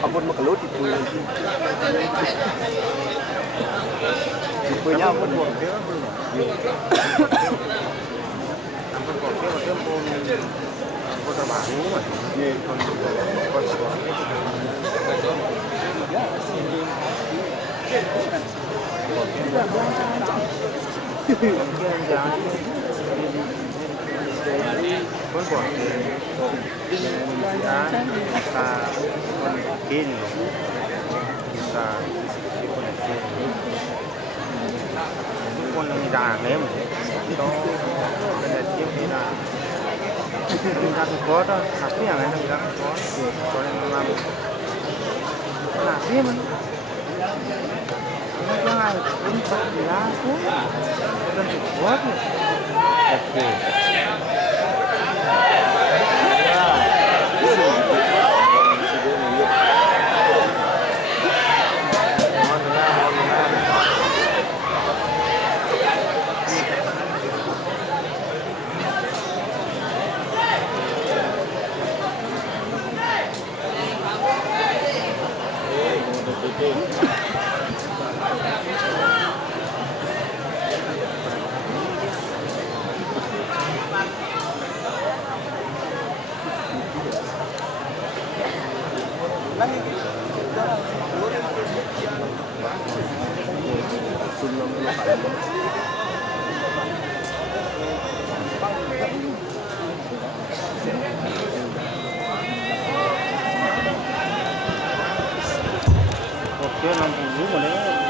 Ampun mengelut ibu. Ibunya ampun belum. Ampun kok pun kota baru mas. Con quả kita con kin kita con già thế mà đó cái này chiếc thì là người ta cũng có đó là cái này người ta cũng có nên làm là thế mà không có ai cũng phải lá xuống dân chủ quá thì Oke, lampu dulu boleh.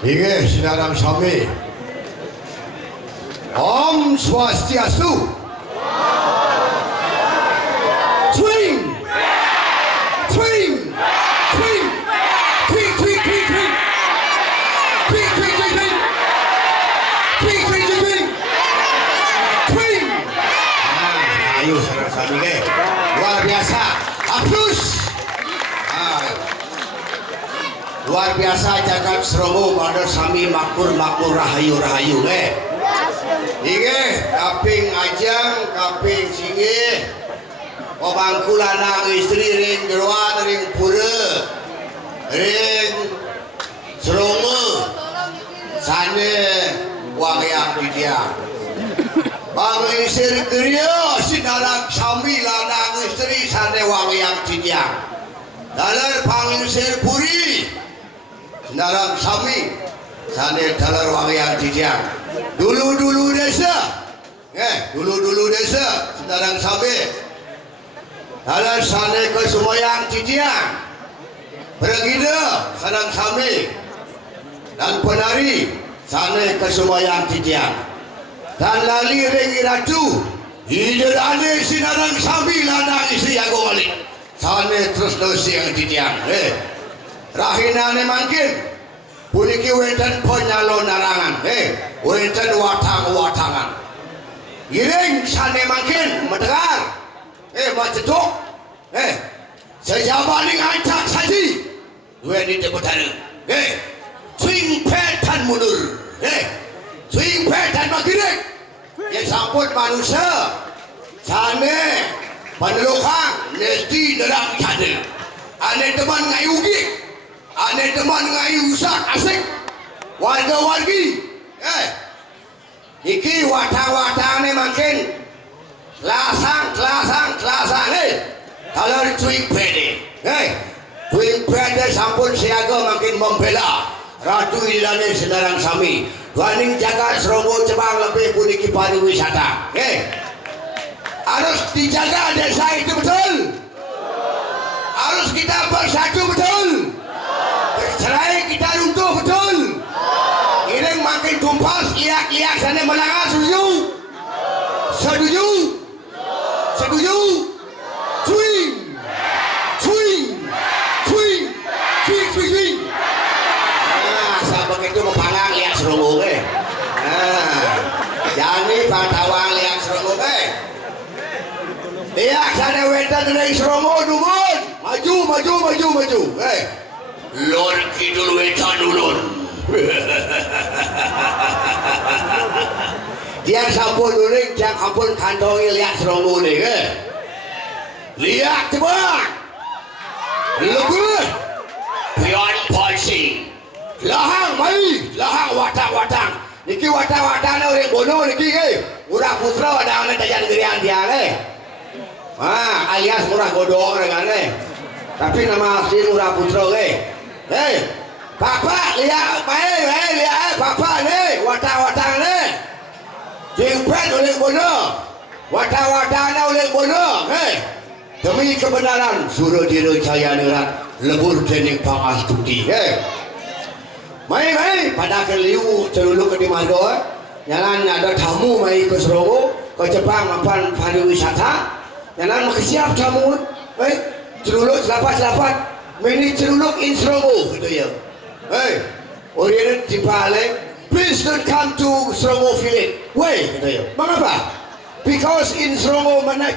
Inge Sinarang Sami Om Swastiastu Swing Swing Swing Swing Swing Swing Swing Swing Swing Swing Swing Swing Swing Swing Swing Swing. Ayo Sinarang Sami luar biasa. Abdus luar biasa jagat seromo pada sami makmur rahayu inge kaping ajang kaping singgih pemangku lanang istri ring geruan ring pura ring seromo sane wangyak didiang bang isir geria Sinarang Sami lanang istri sane wangyak didiang dalar pangisir puri Sinarang Sami sane dalar wangyak didiang dulu desa dulu desa Sinarang Sami dalar sane ke Sumayang didiang Bergida Sinarang Sami dan penari sane ke Sumayang didiang dan lali ring iratu Ide ane sinarang sami lanang isi ago alik. Sane terus dosi yang ditiang. Rahinane mangkin. Puniki wenten penyalo narangan. Wenten watang-watangan. Iring sane mangkin mendengar. Maceduk. Sejabaning ancak saji. Weni debutane. Swing petan mundur. Swing petan makirik. Ya sampun manusia. Sane penelukang nesti nerang jade. Ane teman ngai ugi. Ane teman ngai usak asik. Warga-wargi. Iki watang-watang ni makin Kelasang. Kalau swing pede. Swing pede sampun siaga makin membela. Ratu Ilane Senarang Sami. Waning jaga Serobo Cebang lebih puniki pariwisata. Harus dijaga desa itu betul. Harus kita bersatu betul. Bercerai kita runtuh betul. Ini makin tumpas liak-liak sana melanggar setuju. Setuju. Swing. Begitu mepangang lihat serungu jadi patawang lihat serungu lihat sana wetan dari serungu dumun maju lor kidul wetan ulun dia sampun uling dia ampun kantongi lihat serungu nih lihat coba lebih pion polisi lahang watang niki watang orang bono niki murah putra ada orang tajan gerian dia alias murah godong dengan tapi nama asli murah putra papa lihat papa watang jempet oleh bono watang oleh bono demi kebenaran suruh direjaya nerat lebur dening pangastuti Mai pada keliu celuluk ke di Mado jalan ada tamu mai ke Serobo ke Jepang mapan pariwisata jalan makasiap tamu celuluk selapat mini celuluk in Serobo gitu ya orang di Bali please don't come to Serobo village gitu ya mengapa because in Serobo mana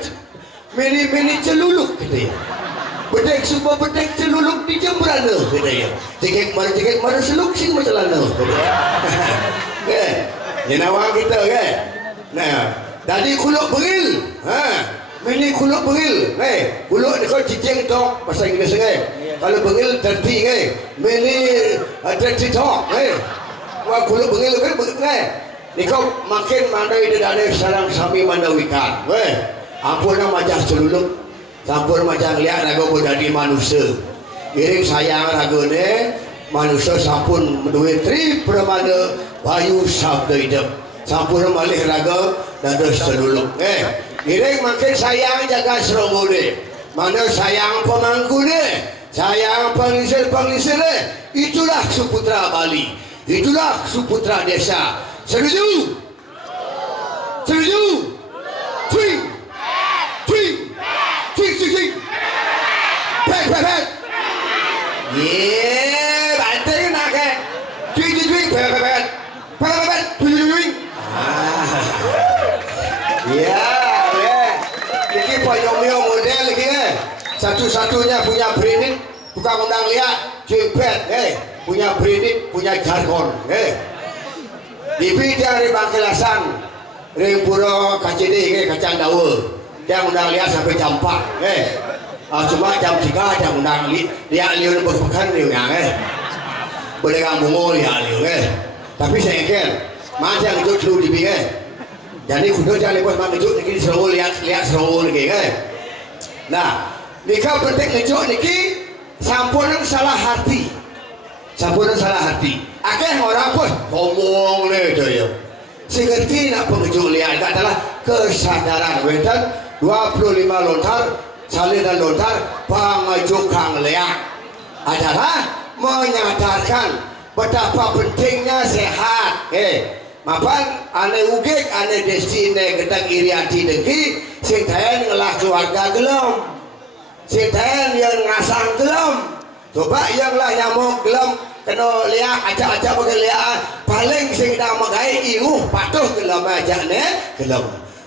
mini celuluk gitu ya bedek celuluk di Jembrana gitu ya cekek mana seluk sing macelana gitu ya jenawang kita nah tadi kuluk beril mini kuluk beril kuluk ni kalau cicing tok bahasa Inggeris kalau beril dirty mini dirty talk wah kuluk beril ni kau makin mandai dari sarang sami mandawikan ampun majah celuluk sampun macam lihat raga bodadi manusia iring sayang ragane manusia sampun menduwe tri pramana bayu sabda hidup sampun malih raga dados celuluk iring makin sayang jaga Serobo mana sayang pemanggune sayang pengisir itulah suputra Bali itulah suputra desa setuju swing pet banting nak swing pet ini poyong model lagi satu-satunya punya branding bukan undang lihat jepet punya branding punya jargon di bidang Bangkelasan ring pura KCD kacang daun dia undang lihat sampai jam 4 cuma jam 3 dia undang lihat liun berpekan liun boleh kamu lihat liun tapi saya kira macam itu dulu di bingkai jadi kudu jangan lepas mangjuk niki Serobo lihat Serobo niki nah nikah penting ngejuk niki sampunan salah hati akeh orang pun ngomong jaya sing ngerti nak pengejuk lihat adalah kesadaran wetan 25 lontar salinan lontar pengejuk kang lihat adalah menyadarkan betapa pentingnya sehat Mapan ane ugik ane destine gedang iriati dengki sing taen ngelah keluarga gelem. Sing taen yang ngasang gelem. Coba yang lah nyamuk gelem kena liak acak-acak bagi liak paling sing dah magai iuh patuh gelem aja ne gelem.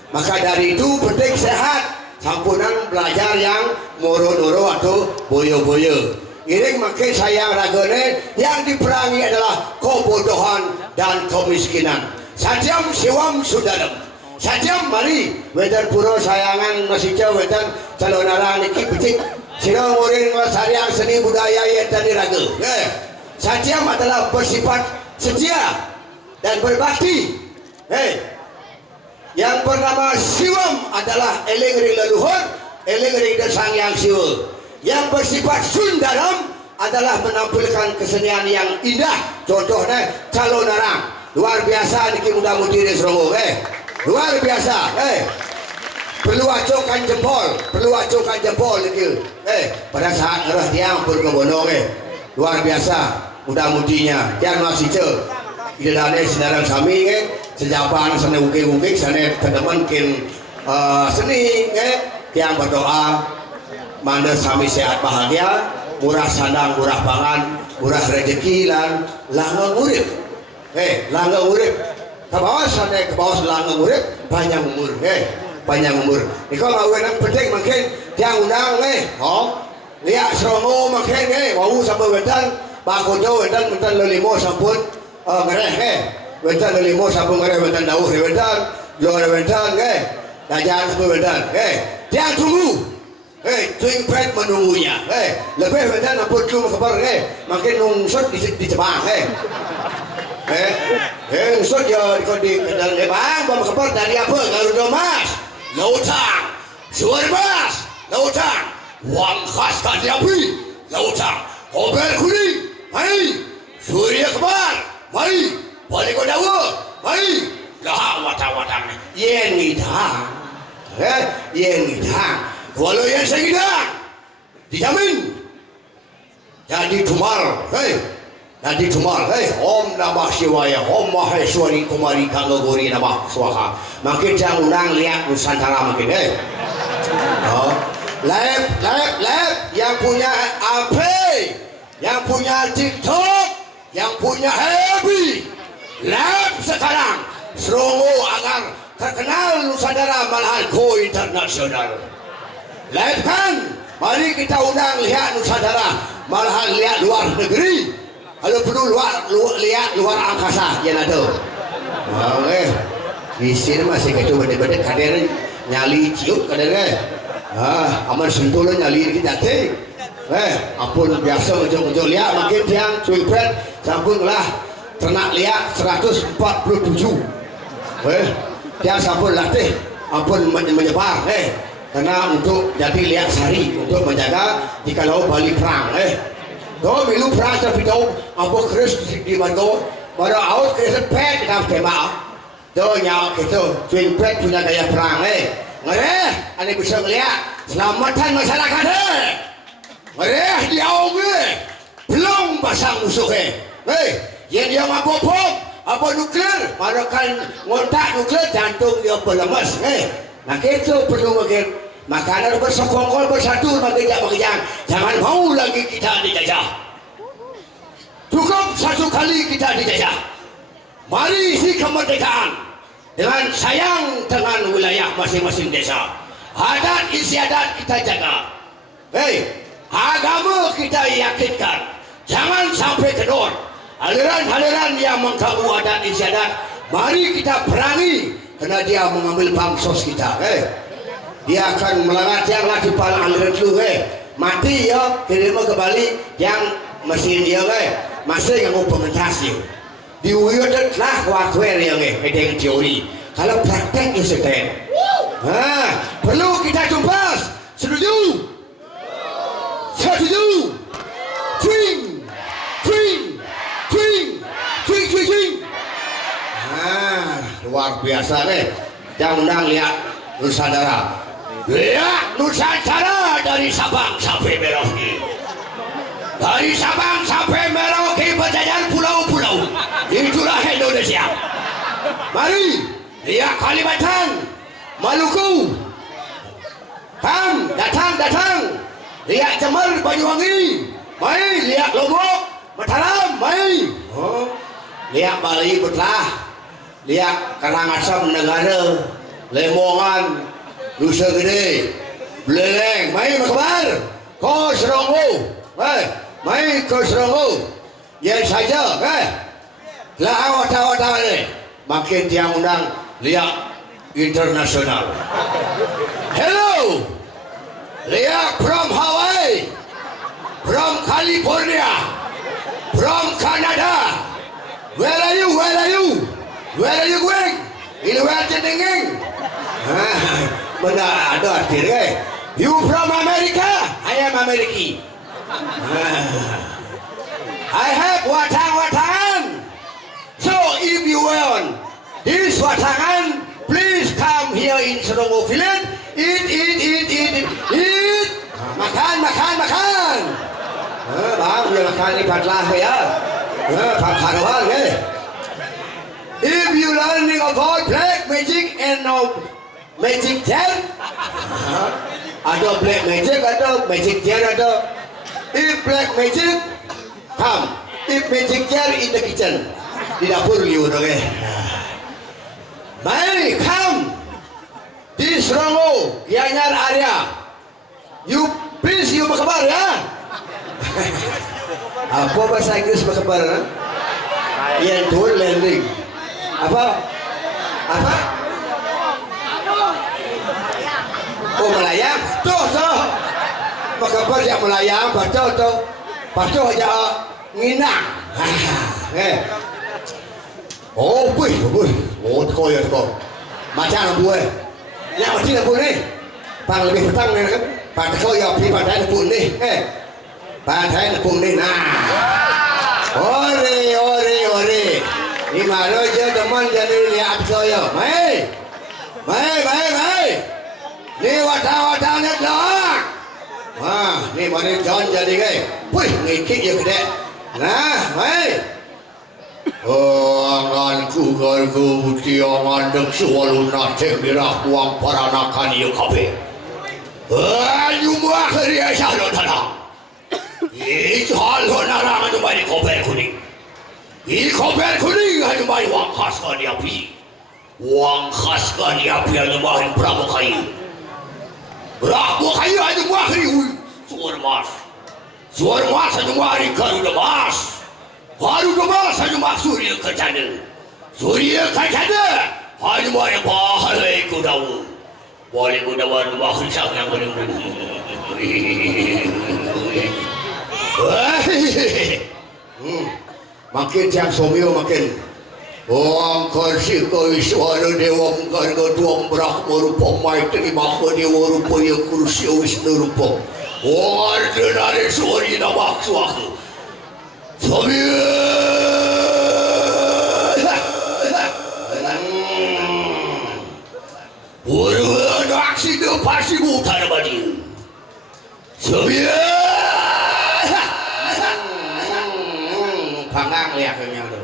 Maka dari itu penting sehat. Sampunan belajar yang moro-moro atau boyo-boyo. Iring makin sayang ragone yang diperangi adalah kebodohan dan kemiskinan. Sajam siwam sudarem. Sajam mari wedan puro sayangan masih jauh wedan calon arang niki becik. Sira murid ngelestarian seni budaya yang tadi raga. Sajam adalah bersifat setia dan berbakti. Yang bernama siwam adalah elingri leluhur, elingri desang yang siwa. Yang bersifat sundaram adalah menampilkan kesenian yang indah. Contohnya calon arang luar biasa niki muda-mudi Serongo luar biasa perlu acukan jempol niki pada saat ngerah tiang pun kebono luar biasa muda-mudinya yang masih idane sinarang sami sejapan sana ukik-ukik sana teman kin seni tiang berdoa mana sami sehat bahagia, murah sandang, murah pangan, murah rezeki lan langgeng urip. Langgeng urip. Ke bawah sana ke bawah langgeng urip panjang umur. Panjang umur. Iko mawen penting makin yang undang lihat Serongo makin wau sampai wedan bakojo wedan mentan lelimo sampun ngereh wedan lelimo sampun ngereh wedan dawuh wedan luar wedan dajan sampai wedan dia tunggu. Twin Pet menunggunya. Lebih benar nak putus kabar makin nungsut di Jepang. Nungsut ya di kendal Jepang. Bawa kabar dari apa? Garuda Mas, Lautang, Suarmas, Lautang, Wang khas Kadiapi, Lautang, Kober Kuning, mari, Surya Kebar, mari, Balik Kodawa, mari, dah watang-watang. Yang ngidang, yang ngidang. Walau yang saya gidang dijamin jadi tumal jadi tumal Om Namah Shivaya Om Maheshwari Kumari Kanggagori Namah Swaha makin jangan undang lihat Nusantara makin lab yang punya AP yang punya TikTok yang punya Happy lab sekarang Serongo agar terkenal Nusantara malahan go internasional. Lihatkan, mari kita undang lihat Nusantara, malahan lihat luar negeri. Kalau perlu lihat luar angkasa yang ada. Di sini masih gitu benda-benda kader nyali ciut kader aman sentuh nyali kita teh. Apun biasa ujung-ujung lihat makin tiang cuipet sampun lah ternak lihat 147. Tiang sampun latih, ampun menyebar karena untuk jadi lihat sari untuk menjaga jikalau balik perang milu perang tapi tahu apa keris di mana pada awal keris pet dalam tema nyawa kita twin pet punya gaya perang ngereh ane bisa melihat selamatan masyarakat ngereh dia belum pasang musuh yang dia mampu apa nuklir marakan ngontak nuklir jantung dia berlemas nah itu perlu makin makanan bersekongkol bersatu makanya jangan mau lagi kita dijajah cukup satu kali kita dijajah mari isi kemerdekaan dengan sayang dengan wilayah masing-masing desa adat istiadat kita jaga agama kita yakinkan jangan sampai kendor aliran-aliran yang mengganggu adat istiadat mari kita perangi karena dia mengambil bansos kita dia akan melanggar yang lagi paling aliran dulu mati ya kirim ke Bali yang mesin dia masih yang implementasi di uyut lah waktu yang yang teori kalau praktek ya sedang perlu kita jumpa setuju twing luar biasa yang undang lihat Nusantara lihat Nusantara dari Sabang sampai Merauke dari Sabang sampai Merauke berjajar pulau-pulau itulah Indonesia Mari lihat Kalimantan, Maluku. Datang. Lihat Jember, Banyuwangi. Mari lihat Lombok, Mataram. Mari. Lihat Bali Putra. Lihat Karangasem Negara, Lemongan, Nusa Gede, Beleleng. Mari berkabar. Kau Seronggo. Mari kau Seronggo. Ya saja. Lah awak-awak ni. Makin tiang undang lihat internasional. Hello. Lihat from Hawaii, from California, from Canada. Where are you? Where are you? Where are you going? Ini where jenengeng? Benda ada arti ke? You from America? I am American. I have watang. So if you want this watangan, please come here in Seronggo Village. Eat. Makan. Bang, dia makan ni patlah ya. Pakai ya. If you learning about black magic and magic jar, ada black magic, ada magic jar, ada. If black magic, come. If magic jar in the kitchen, di dapur you, okay? Mari come. Di Seronggo, Gianyar area. You please you berkabar ya. Apa bahasa Inggris berkabar? Yang tu landing. Apa? Oh melayang. Tuh. Berkabar yang melayang, Pacu aja nginang. Oh, bui. Oh, kau. Macam apa? Yang mesti nak pun ni. Pang lebih petang ni kan. Pang kau yang pergi pandai nak pun ni. Pandai nak pun ni. Nah. Ore. Ni malu je teman jadi lihat saya. Mai. Ni watang ni dah. Ni mana John jadi ke? Wih, ngikik je kedek. Nah, mai. Anganku tiangan dek sualu natek dirah uang paranakan iyo kafe. Jumlah kerja salon tanah. Salon narang cuma di koper kuning. Di koper kuning hanya main uang khas kan api. Uang khas kan api hanya main berapa kayu. Berapa kayu hanya main suar mas hanya main kayu mas. Baru kemas hanya mak Surya kerjanya hanya banyak pahalai kudawu boleh kudawan rumah risang yang boleh makin yang somio makin angkar si koi suara dewa angkar keduam brahma rupa mai terima dewa rupa ya kursi wisnu rupa denari suari nama suaku Orang aksi tu pasti bukan badi. Pangang lihatnya tu.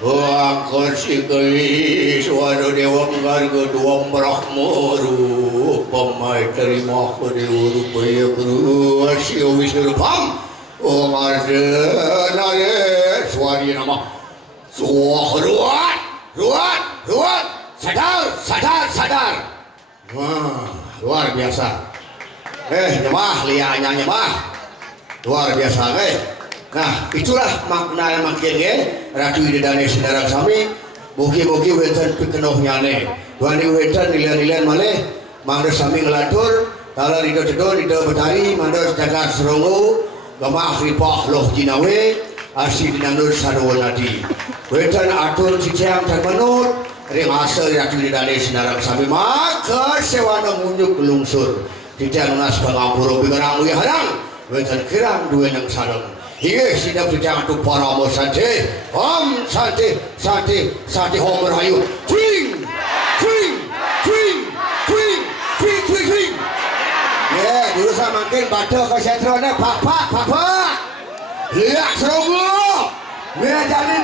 Orang kursi kei suara dewa garga dua brahmaru pamai terima dewa rupaya guru asio wisnu pam. Nare suari nama ruat sadar luar biasa nyemah luar biasa nah itulah makna makin Ratu Idane saudara kami mugi-mugi wenten pikenuhnya ne wani wenten nilai-nilai malih mangda sami ngelatur tala rido betari mangda jagat Seronggo Gama ripah loh jinawe asih dinanur sarwa nadi. Wetan atur cicang termenut ring asal Ratu Idane sinarang sami maka sewana munyuk lungsur. Cicang nas pangampuro bigarang uya harang. Wetan kirang dua nang sarang. Hingga sidap cicang tu paramo santi. Om santi hom rayu. Twing. Ya, dulu sama makin baca ke sentralnya, Pak. Lihat Seronggo. Lihat jadi